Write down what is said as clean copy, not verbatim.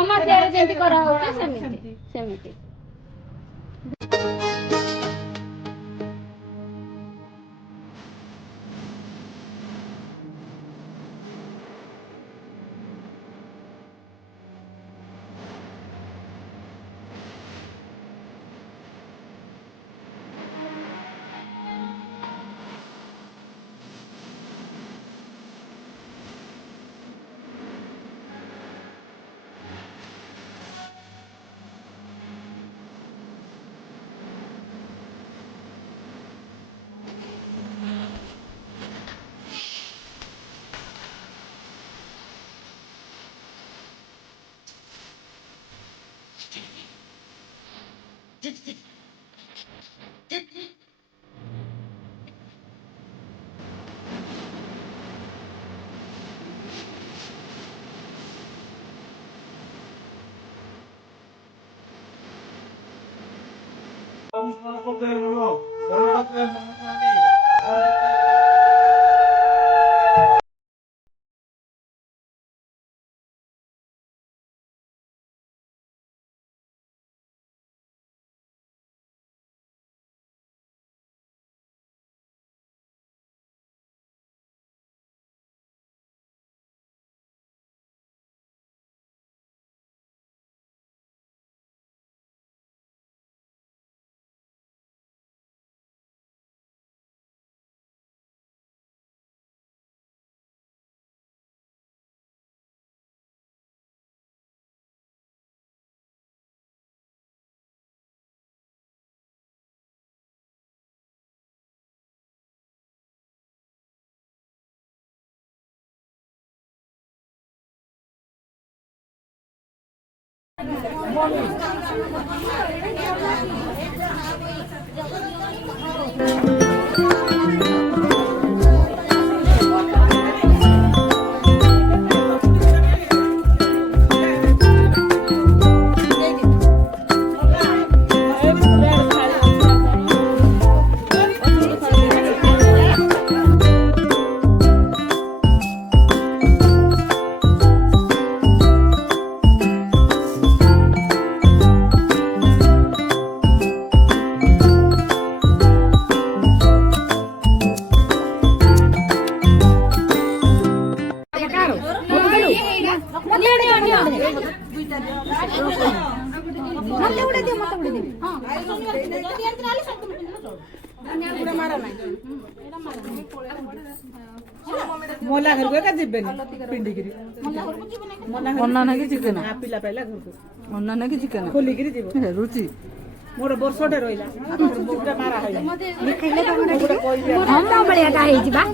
ଅମାସିଆରେ ଯେମିତି କରାହଉଛି ସେମିତି ସେମିତି। मोला घर को का जिबे पिंडी गिरी मन्ना ना कि चिकन पिला पहला घर को मन्ना ना कि चिकन खोली गिरी जीव रुचि मोर वर्षटे रहिला मारा है हम बलिया का है जिबा